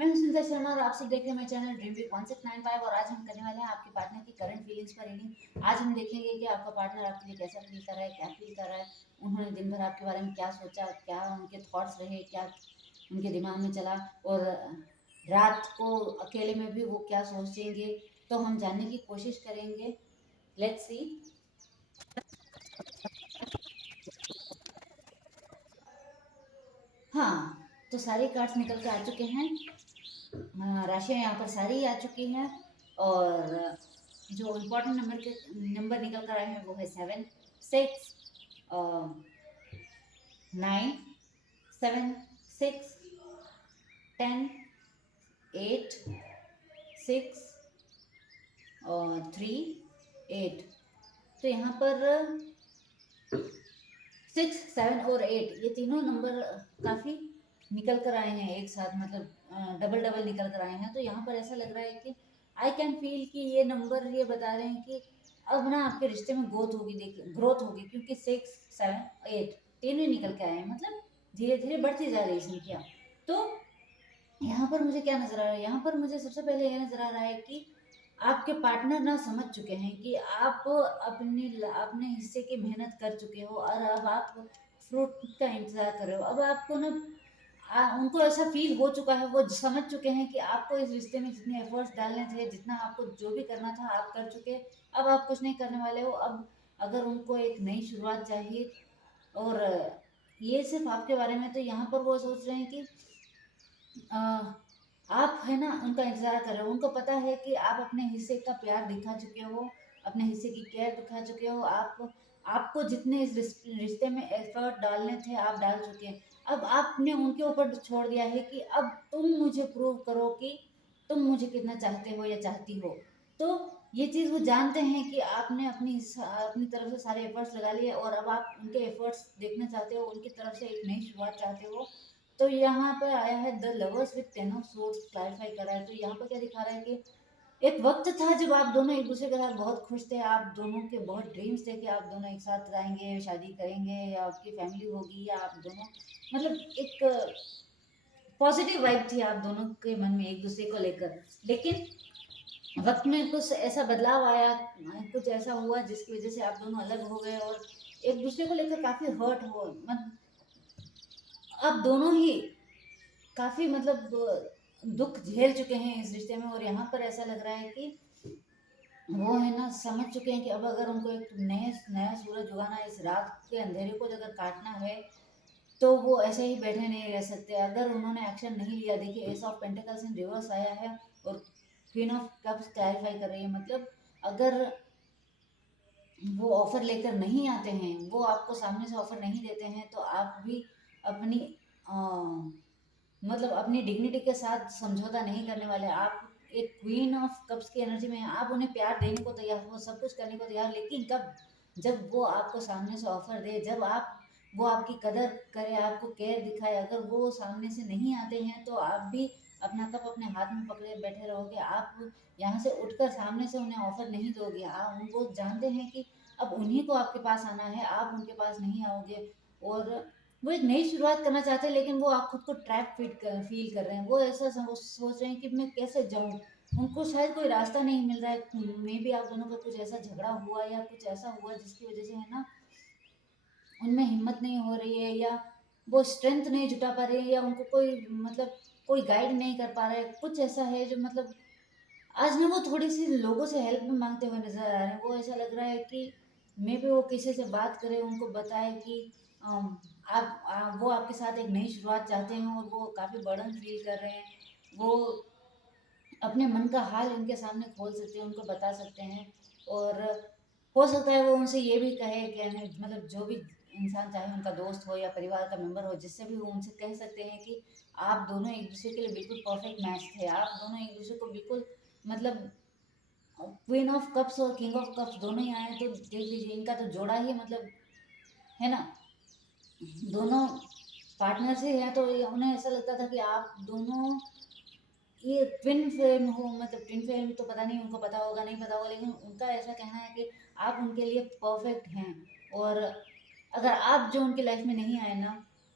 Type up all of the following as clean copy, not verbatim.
मैं हूं सुनीता शर्मा और आप सब देख रहे हैं मेरे चैनल ड्रीम वीक 1695। और आज हम करने वाले हैं आपके पार्टनर की करंट फीलिंग्स पर रीडिंग। आज हम देखेंगे कि आपका पार्टनर आपके लिए कैसा फील कर रहा है, क्या फील कर रहा है, उन्होंने दिन भर आपके बारे में क्या सोचा, क्या उनके थॉट्स रहे, क्या उनके दिमाग में चला, और रात को अकेले में भी वो क्या सोचेंगे, तो हम जानने की कोशिश करेंगे। Let's see. हाँ, तो सारे कार्ड्स निकल के आ चुके हैं। राशियाँ यहाँ पर सारी आ चुकी हैं। और जो इम्पोर्टेंट नंबर निकल कर आए हैं वो है 7, 6, 9, 7, 6, 10, 8, 6 और 3, 8। तो यहाँ पर 6, 7 और 8 ये तीनों नंबर काफ़ी निकल कर आए हैं एक साथ, मतलब डबल डबल निकल कर आए हैं। तो यहाँ पर ऐसा लग रहा है कि आई कैन फील कि ये नंबर ये बता रहे हैं कि अब ना आपके रिश्ते में ग्रोथ होगी, क्योंकि 6, 7, 8 तीनों निकल के आए हैं, मतलब धीरे धीरे बढ़ती जा रही है संख्या। तो यहाँ पर मुझे क्या नजर आ रहा है, यहाँ पर मुझे सबसे पहले यह नजर आ रहा है कि आपके पार्टनर ना समझ चुके हैं कि आप अपने हिस्से की मेहनत कर चुके हो, और अब आप फ्रूट का इंतजार कर रहे हो। अब आपको ना उनको ऐसा फील हो चुका है, वो समझ चुके हैं कि आपको इस रिश्ते में जितने एफर्ट्स डालने थे, जितना आपको जो भी करना था आप कर चुके। अब आप कुछ नहीं करने वाले हो। अब अगर उनको एक नई शुरुआत चाहिए, और ये सिर्फ आपके बारे में, तो यहाँ पर वो सोच रहे हैं कि अ, आप है ना उनका इंतजार कर रहे हो। उनको पता है कि आप अपने हिस्से का प्यार दिखा चुके हो, अपने हिस्से की केयर दिखा चुके हो। आपको जितने इस रिश्ते में एफर्ट डालने थे आप डाल चुके हैं। अब आपने उनके ऊपर छोड़ दिया है कि अब तुम मुझे प्रूव करो कि तुम मुझे कितना चाहते हो या चाहती हो। तो ये चीज़ वो जानते हैं कि आपने अपनी तरफ से सारे एफर्ट्स लगा लिए, और अब आप उनके एफर्ट्स देखना चाहते हो, उनकी तरफ से एक नई शुरुआत चाहते हो। तो यहाँ पर आया है the lovers with 10 of swords, clarify कर रहा है। तो यहाँ पर क्या दिखा रहा है कि एक वक्त था जब आप दोनों एक दूसरे के साथ बहुत खुश थे, आप दोनों के बहुत ड्रीम्स थे कि आप दोनों एक साथ रहेंगे, शादी करेंगे, या आपकी फैमिली होगी, या आप दोनों, मतलब एक पॉजिटिव वाइब थी आप दोनों के मन में एक दूसरे को लेकर। लेकिन वक्त में कुछ ऐसा बदलाव आया, कुछ ऐसा हुआ जिसकी वजह से आप दोनों अलग हो गए, और एक दूसरे को लेकर काफी हर्ट हो, मत आप दोनों ही काफी, मतलब दुख झेल चुके हैं इस रिश्ते में। और यहाँ पर ऐसा लग रहा है कि वो है ना समझ चुके हैं कि अब अगर उनको एक नया सूरज उगाना है, इस रात के अंधेरे को अगर काटना है, तो वो ऐसे ही बैठे नहीं रह सकते। अगर उन्होंने एक्शन नहीं लिया, देखिए S of pentacles in reverse आया है, और क्वीन ऑफ कप्स क्लैरिफाई कर रही है। मतलब अगर वो ऑफर लेकर नहीं आते हैं, वो आपको सामने से ऑफर नहीं देते हैं, तो आप भी अपनी मतलब अपनी डिग्निटी के साथ समझौता नहीं करने वाले। आप एक क्वीन ऑफ कप्स की एनर्जी में हैं, आप उन्हें प्यार देने को तैयार हो, सब कुछ करने को तैयार, लेकिन कब, जब वो आपको सामने से ऑफर दे, जब वो आपकी कदर करे, आपको केयर दिखाए। अगर वो सामने से नहीं आते हैं, तो आप भी अपना कप अपने हाथ में पकड़े बैठे रहोगे। आप यहाँ से उठकर सामने से उन्हें ऑफर नहीं दोगे। आप उनको जानते हैं कि अब उन्हीं को आपके पास आना है, आप उनके पास नहीं आओगे। और वो एक नई शुरुआत करना चाहते हैं, लेकिन वो आप खुद को ट्रैप फील कर रहे हैं। वो ऐसा सोच रहे हैं कि मैं कैसे जाऊं, उनको शायद कोई रास्ता नहीं मिल रहा है। मे भी आप दोनों का कुछ ऐसा झगड़ा हुआ, या कुछ ऐसा हुआ जिसकी वजह से है ना उनमें हिम्मत नहीं हो रही है, या वो स्ट्रेंथ नहीं जुटा पा रहे हैं, या उनको कोई, मतलब कोई गाइड नहीं कर पा रहा है। कुछ ऐसा है जो, मतलब आज ना वो थोड़ी सी लोगों से हेल्प भी मांगते हुए नजर आ रहे हैं। वो ऐसा लग रहा है कि मे भी वो किसी से बात करें, उनको बताए कि वो आपके साथ एक नई शुरुआत चाहते हैं, और वो काफ़ी बर्डन फील कर रहे हैं। वो अपने मन का हाल उनके सामने खोल सकते हैं, उनको बता सकते हैं। और हो सकता है वो उनसे ये भी कहे कि मतलब जो भी इंसान, चाहे उनका दोस्त हो या परिवार का मेंबर हो, जिससे भी वो उनसे कह सकते हैं कि आप दोनों एक दूसरे के लिए बिल्कुल परफेक्ट मैच थे। आप दोनों एक दूसरे को बिल्कुल, मतलब क्वीन ऑफ कप्स और किंग ऑफ कप्स दोनों ही आए, तो देख लीजिए इनका तो जोड़ा ही, मतलब है ना, दोनों पार्टनर से हैं। तो उन्हें ऐसा लगता था कि आप दोनों ये ट्विन फ्लेम हो, मतलब ट्विन फ्लेम तो पता नहीं, उनको पता होगा नहीं पता होगा, लेकिन उनका ऐसा कहना है कि आप उनके लिए परफेक्ट हैं। और अगर आप जो उनकी लाइफ में नहीं आए ना,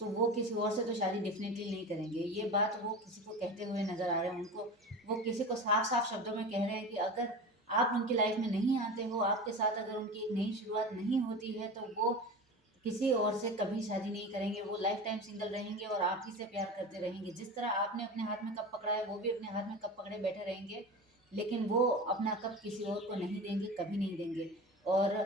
तो वो किसी और से तो शादी डेफिनेटली नहीं करेंगे। ये बात वो किसी को कहते हुए नज़र आ रहे हैं उनको, वो किसी को साफ-साफ शब्दों में कह रहे हैं कि अगर आप उनकी लाइफ में नहीं आते हो, आपके साथ अगर उनकी एक नई शुरुआत नहीं होती है, तो वो किसी और से कभी शादी नहीं करेंगे। वो लाइफ टाइम सिंगल रहेंगे और आप ही से प्यार करते रहेंगे। जिस तरह आपने अपने हाथ में कप पकड़ा है, वो भी अपने हाथ में कप पकड़े बैठे रहेंगे, लेकिन वो अपना कप किसी और को नहीं देंगे, कभी नहीं देंगे। और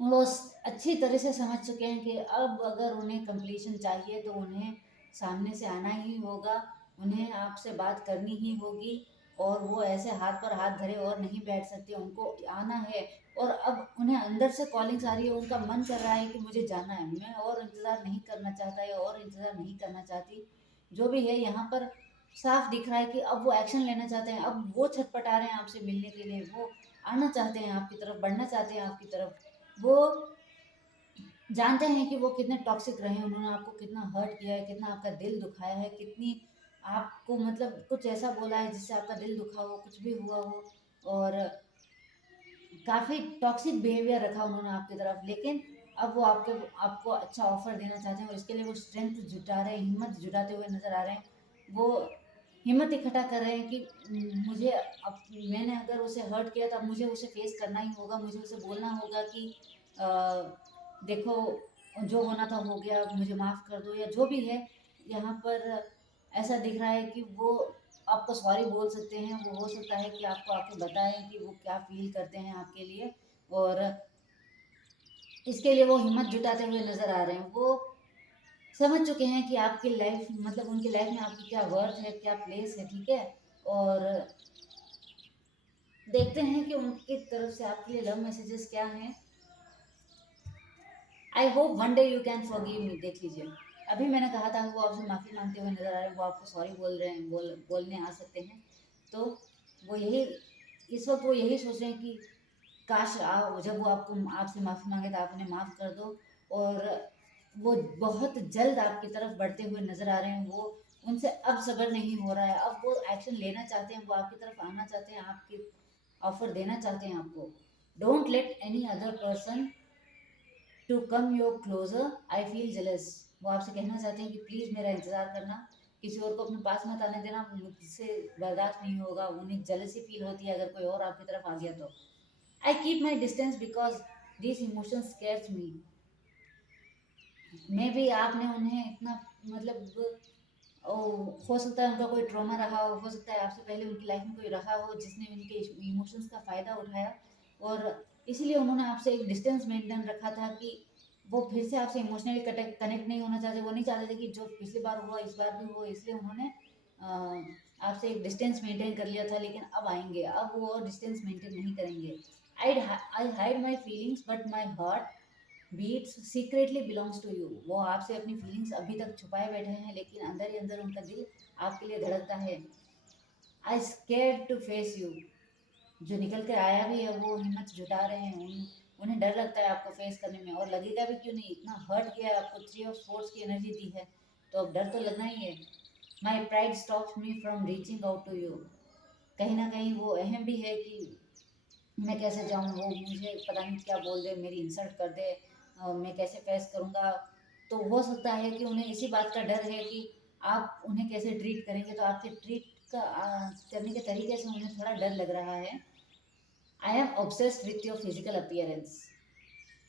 वो अच्छी तरह से समझ चुके हैं कि अब अगर उन्हें कंप्लीशन चाहिए तो उन्हें सामने से आना ही होगा, उन्हें आपसे बात करनी ही होगी, और वो ऐसे हाथ पर हाथ धरे और नहीं बैठ सकते, उनको आना है। और अब उन्हें अंदर से कॉलिंग्स आ रही है, उनका मन कर रहा है कि मुझे जाना है, मैं और इंतज़ार नहीं करना चाहता या और इंतज़ार नहीं करना चाहती। जो भी है यहाँ पर साफ दिख रहा है कि अब वो एक्शन लेना चाहते हैं, अब वो छटपटा रहे हैं आपसे मिलने के लिए, वो आना चाहते हैं आपकी तरफ, बढ़ना चाहते हैं आपकी तरफ। वो जानते हैं कि वो कितने टॉक्सिक रहे हैं, उन्होंने आपको कितना हर्ट किया है, कितना आपका दिल दुखाया है, कितनी आपको मतलब कुछ ऐसा बोला है जिससे आपका दिल दुखा हो, कुछ भी हुआ हो, और काफ़ी टॉक्सिक बिहेवियर रखा उन्होंने आपकी तरफ। लेकिन अब वो आपको अच्छा ऑफर देना चाहते हैं और इसके लिए वो स्ट्रेंथ जुटा रहे हैं, हिम्मत जुटाते हुए नज़र आ रहे हैं। वो हिम्मत इकट्ठा कर रहे हैं कि मुझे अब मैंने अगर उसे हर्ट किया तो अब मुझे उसे फेस करना ही होगा, मुझे उसे बोलना होगा कि अ, देखो, जो होना था हो गया, मुझे माफ़ कर दो, या जो भी है। यहाँ पर ऐसा दिख रहा है कि वो आपको सॉरी बोल सकते हैं, वो हो सकता है कि आपको आके बताएं कि वो क्या फील करते हैं आपके लिए, और इसके लिए वो हिम्मत जुटाते हुए नज़र आ रहे हैं। वो समझ चुके हैं कि आपकी लाइफ मतलब उनकी लाइफ में आपकी क्या वर्थ है, क्या प्लेस है, ठीक है। और देखते हैं कि उनकी तरफ से आपके लिए लव मैसेजेस क्या हैं। I hope one day you can forgive me. देख लीजिए, अभी मैंने कहा था वो आपसे माफ़ी मांगते हुए नजर आ रहे हैं, वो आपको सॉरी बोल रहे हैं, बोलने आ सकते हैं। तो वो यही इस वक्त वो यही सोच रहे हैं कि काश आओ, जब वो आपको आपसे माफ़ी मांगे तो आप उन्हें माफ़ कर दो। और वो बहुत जल्द आपकी तरफ बढ़ते हुए नजर आ रहे हैं। वो उनसे अब सब्र नहीं हो रहा है, अब वो एक्शन लेना चाहते हैं, वो आपकी तरफ आना चाहते हैं, आपकी ऑफर देना चाहते हैं आपको। Don't let any other person to come your closer, I feel jealous. वो आपसे कहना चाहते हैं कि प्लीज़ मेरा इंतज़ार करना, किसी और को अपने पास मत आने देना, मुझसे बर्दाश्त नहीं होगा। उन्हें जेलसी फील होती है अगर कोई और आपकी तरफ आ गया तो। I keep my distance because this emotions scares me. मे भी आपने उन्हें इतना मतलब ओ, हो सकता है उनका कोई ट्रॉमा रहा हो सकता है आपसे पहले उनकी लाइफ में कोई रहा हो जिसने उनके इमोशंस का फ़ायदा उठाया, और इसीलिए उन्होंने आपसे एक डिस्टेंस मेंटेन रखा था कि वो फिर से आपसे इमोशनली कनेक्ट नहीं होना चाहते। वो नहीं चाहते थे कि जो पिछली बार हुआ इस बार भी हो, इसलिए उन्होंने आपसे एक डिस्टेंस मेंटेन कर लिया था। लेकिन अब आएंगे, अब वो डिस्टेंस मेंटेन नहीं करेंगे। I hide my feelings but my heart beats secretly belongs to you. वो आपसे अपनी फीलिंग्स अभी तक छुपाए बैठे हैं, लेकिन अंदर ही अंदर उनका दिल आपके लिए धड़कता है। I scare to face you. जो निकल कर आया भी है वो हिम्मत जुटा रहे हैं, उन्हें डर लगता है आपको फेस करने में, और लगेगा भी क्यों नहीं, इतना हर्ट किया है आपको, 3 ऑफ 4 की एनर्जी दी है, तो अब डर तो लगना ही है। My pride stops me from reaching out to you. कहीं ना कहीं वो अहम भी है कि मैं कैसे जाऊँ, वो मुझे पता नहीं क्या बोल दे, मेरी इंसल्ट कर दे, मैं कैसे फेस करूँगा। तो हो सकता है कि उन्हें इसी बात का डर है कि आप उन्हें कैसे ट्रीट करेंगे, तो आपके ट्रीट करने के तरीके से उन्हें थोड़ा डर लग रहा है। I am obsessed with your physical appearance.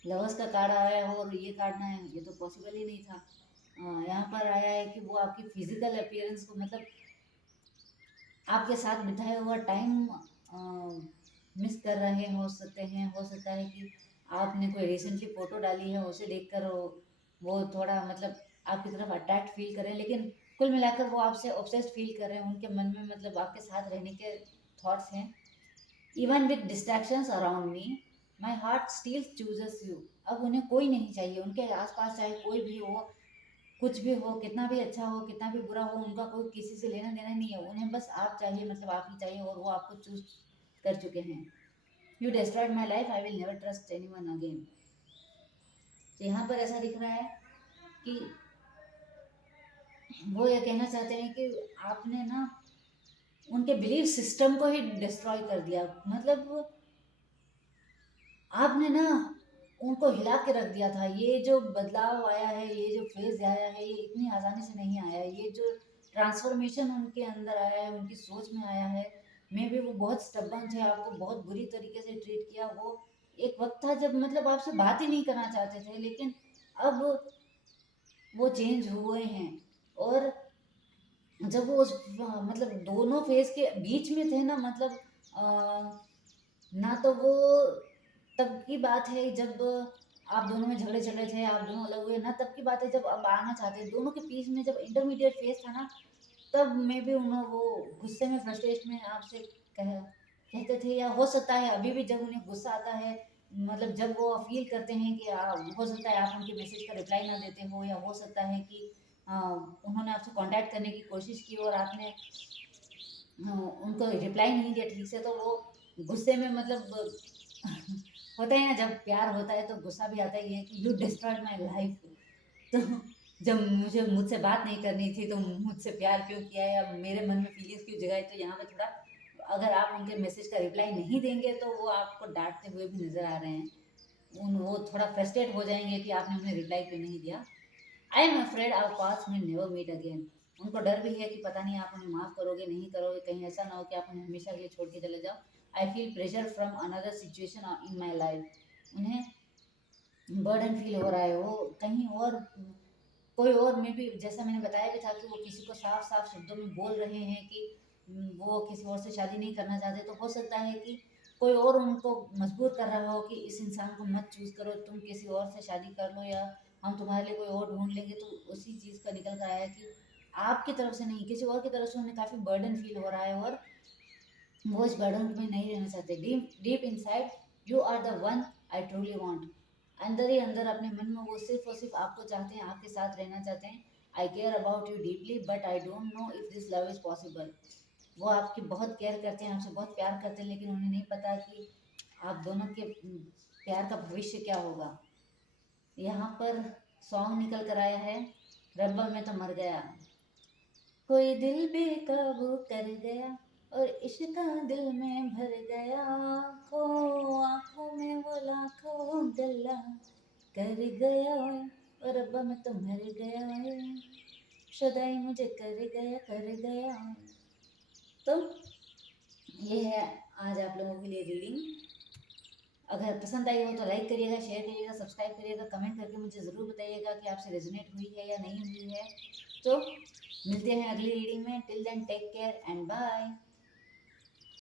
Lovers का कार्ड आया हो और ये कार्ड ना है, ये तो पॉसिबल ही नहीं था। यहाँ पर आया है कि वो आपकी फिजिकल अपीयरेंस को मतलब आपके साथ बिताया हुआ टाइम मिस कर रहे हो सकते हैं। हो सकता है कि आपने कोई रिसेंटली फ़ोटो डाली है, उसे देखकर वो थोड़ा मतलब आपकी तरफ अट्रैक्ट फील करें, लेकिन कुल मिलाकर वो आपसे ऑब्सेस्ड फील कर रहे हैं। उनके मन में मतलब आपके साथ रहने के थॉट्स हैं। Even with distractions around me my heart still chooses you. अब उन्हें कोई नहीं चाहिए, उनके आसपास चाहे कोई भी हो, कुछ भी हो, कितना भी अच्छा हो, कितना भी बुरा हो, उनका कोई किसी से लेना देना नहीं है। उन्हें बस आप चाहिए, मतलब आप ही चाहिए, और वो आपको चूज कर चुके हैं। You destroyed my life, I will never trust any one again. तो यहाँ पर ऐसा दिख रहा है कि वो ये कहना चाहते हैं कि आपने ना उनके बिलीफ सिस्टम को ही डिस्ट्रॉय कर दिया। मतलब आपने ना उनको हिला के रख दिया था। ये जो बदलाव आया है, ये जो फेज़ आया है, ये इतनी आसानी से नहीं आया है। ये जो ट्रांसफ़ॉर्मेशन उनके अंदर आया है, उनकी सोच में आया है, मेबी वो बहुत स्टबर्न थे, आपको बहुत बुरी तरीके से ट्रीट किया। वो एक वक़्त था जब मतलब आपसे बात ही नहीं करना चाहते थे, लेकिन अब वो चेंज हुए हैं। और जब वो उस मतलब दोनों फेज़ के बीच में थे ना, मतलब ना तो वो तब की बात है जब आप दोनों में झगड़े चल रहे थे, आप दोनों अलग हुए, ना तब की बात है जब अब आना चाहते हैं। दोनों के बीच में जब इंटरमीडिएट फेज़ था ना, तब मे बी उन्हें वो गुस्से में, फ्रस्ट्रेशन में आपसे कह कहते थे, या हो सकता है अभी भी जब उन्हें गुस्सा आता है, मतलब जब वो फ़ील करते हैं कि हो सकता है आप उनके मैसेज का रिप्लाई ना देते हो, या हो सकता है कि उन्होंने आपसे कॉन्टैक्ट करने की कोशिश की और आपने उनको रिप्लाई नहीं दिया ठीक से, तो वो गुस्से में मतलब होता है ना, जब प्यार होता है तो गुस्सा भी आता ही है कि यू डिस्ट्रॉयड माय लाइफ। तो जब मुझसे बात नहीं करनी थी तो मुझसे प्यार क्यों किया, या मेरे मन में फीलिंग्स क्यों जगाई। तो यहाँ पे थोड़ा, अगर आप उनके मैसेज का रिप्लाई नहीं देंगे तो वो आपको डांटते हुए भी नज़र आ रहे हैं। वो थोड़ा फ्रस्ट्रेट हो जाएंगे कि आपने उन्हें रिप्लाई क्यों नहीं दिया। I am afraid our paths will never meet again. उनको डर भी है कि पता नहीं आप उन्हें माफ़ करोगे नहीं करोगे, कहीं ऐसा ना हो कि आप उन्हें हमेशा के लिए छोड़ के चले जाओ। I feel pressure from another situation in my life. उन्हें बर्डन फील हो रहा है, वो कहीं और कोई और में भी, जैसा मैंने बताया भी था कि वो किसी को साफ साफ शब्दों में बोल रहे हैं कि वो किसी और से शादी नहीं करना चाहते। तो हो सकता है कि कोई और उनको मजबूर कर रहा हो कि इस इंसान को मत चूज करो, तुम किसी और से शादी कर लो, या हम तुम्हारे लिए कोई और ढूंढ लेंगे। तो उसी चीज़ का निकल कर आया कि आपकी तरफ से नहीं, किसी और की तरफ से उन्हें काफ़ी बर्डन फील हो रहा है, और वो इस बर्डन में नहीं रहना चाहते। Deep deep inside you are the one I truly want. अंदर ही अंदर अपने मन में वो सिर्फ और सिर्फ आपको चाहते हैं, आपके साथ रहना चाहते हैं। I care about you deeply but I don't know if this love is possible. वो आपकी बहुत केयर करते हैं, आपसे बहुत प्यार करते हैं, लेकिन उन्हें नहीं पता कि आप दोनों के प्यार का भविष्य क्या होगा। यहाँ पर सॉन्ग निकल कर आया है, रब्बा मैं तो मर गया। कोई दिल बेकाबू कर गया और इश्क दिल में भर गया, आंखों में वो लाखों गल्ला कर गया, और अब्बा मैं तो मर गया, शुदाई मुझे कर गया। तो ये है आज आप लोगों के लिए रीडिंग। अगर पसंद आई हो तो लाइक करिएगा, शेयर करिएगा, सब्सक्राइब करिएगा, कमेंट करके मुझे ज़रूर बताइएगा कि आपसे रेजोनेट हुई है या नहीं हुई है। तो मिलते हैं अगली रीडिंग में। Till then take care and bye.